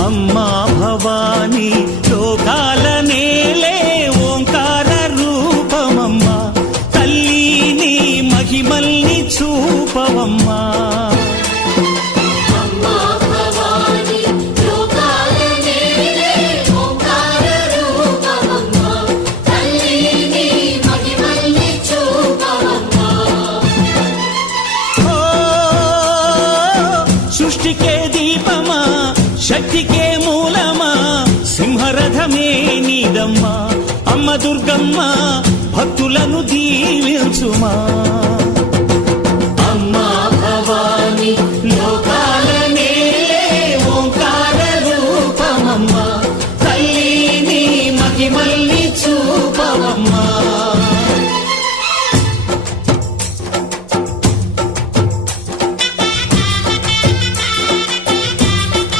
అమ్మా భవానీ లోకాల నేలే ఓంకార రూపమమ్మా తల్లి నీ మహిమల్ని చూపవమ్మా సృష్టికే దీపమా శక్తికే మూలమా సింహరథమే నీదమ్మా అమ్మ దుర్గమ్మ భక్తులను దీవించుమా